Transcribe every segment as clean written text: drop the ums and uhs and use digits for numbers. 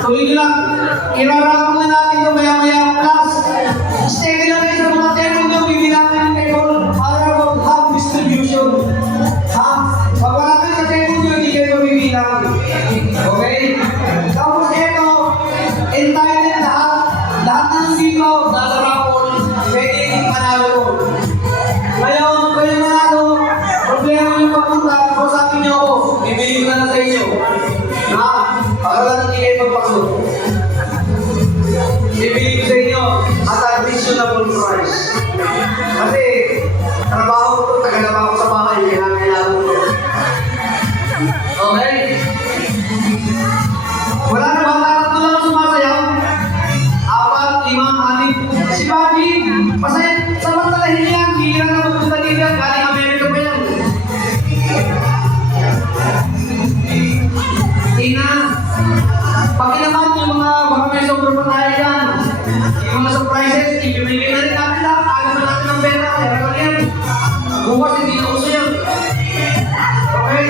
Tuloy lang, irarap na natin ito maya-maya plus. Stay lang kayo sa mga tenong nyo, bibilangin ng table para mag-half distribution. Ha? Pag wala kayo sa tenong nyo, hindi kayo bibilang. Okay? Tapos ito, entitled lahat. Lahat na nandito, nalarapon, pwede manalo. Ngayon, kayo manalo, problema yung pagpunta, kausapin nyo ako, bibili ko na sa inyo. Ha? Para lang hindi kayo magpaklo. Bibili ko sa inyo at a reasonable price. Kasi, trabaho ko, tagal-trabaho ko sa bahay, kailangan ko. Okay? Wala na ba? Tatlo lang sumasayaw? 4, 5, 6. Si Bobby, masaya, samantalahin yan. Hihirang na magpunta dito. Galing Amerika pa yan. Tina, pag naman yung mga baka may sobrang patahay yan, yung mga surprises, ipimigay na rin natin lahat. Alam na natin ng pera. Meron lang yan. Bukas hindi na uso yan. Okay?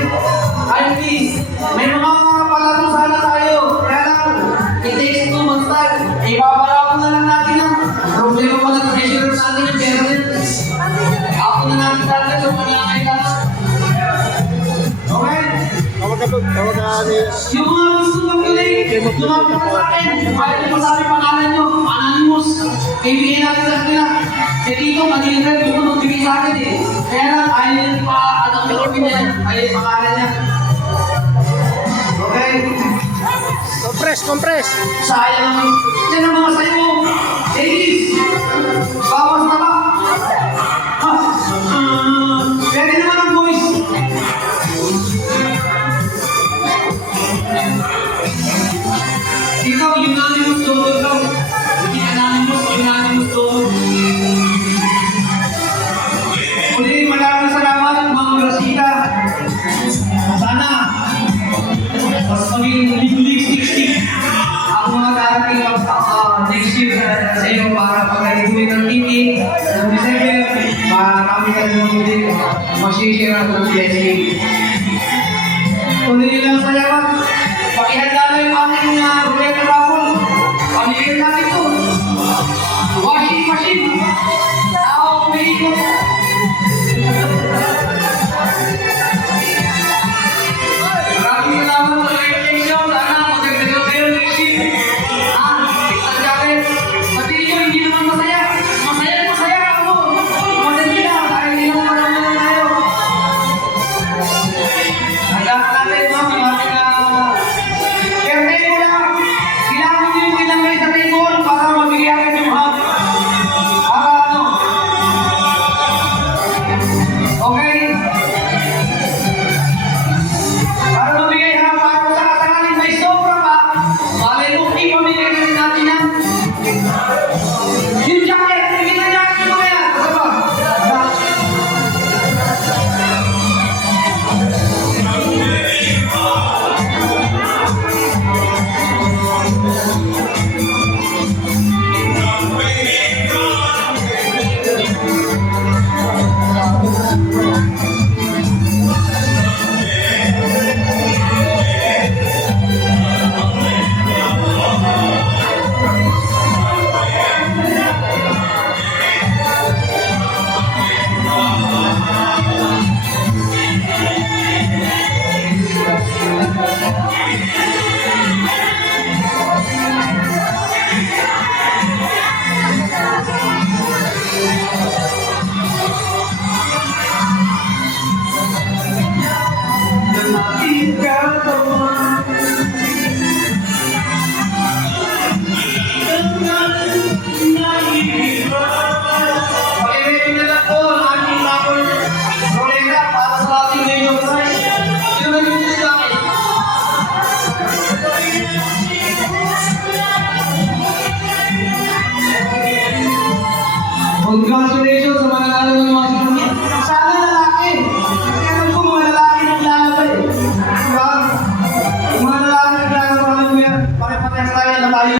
Ay, please. May mga palaro sana tayo. Kaya lang, it takes 2 months time. Ipaparako na lang natin yan. Problema pa ng treasurer sa atin yung pera yan. Ako na natin talaga sa mga kailangan. Okay? Tawag ka ni... Yung mga gusto mag-delay, lumapit pa sa akin. Kahit yung masabi pangalan nyo, anonymous. Ibigay natin sa kanila. Si Tito, maniligan, gusto magbigay sa akin eh. Kaya lang, ayaw nyo pa, anong niya, ayaw yung pangalan niya. Okay? Compress! Sayang. Yan ang mga sayo. Ladies, bawas na ba? Pwede naman ang boys. Ikaw, unanimous donor lang. Hindi unanimous donor. Muli, maraming salamat, Ma'am Rosita. Sana, mas maging lilig-stick. Ako mga darating next year sa iyo para pag-graduate ng TV ng December, marami ka naman muli mag-share ng blessing. Tuloy nilang salamat. Pakihanda na yung aming ruleta raffle. Pamilin natin ito. Washing machine. Tao, umiikot. Maraming salamat sa invitation. Sana magagdagan kayo next year. Isang jacket. Pati nyo, hindi naman masaya. Masaya ako. Madali lang. Dahil hindi naman marunong tayo. Hanggang natin, ma'am, yung aming para mabigyan agad yung hub. Para ano? Okay? Para mabigay hub, para sa katangaling may sobra pa, malilukti, pamigay na rin natin yan. Yung jacket, bigyan na jacket mo yan. Kasi ba? Congratulations sa mga nanalo ng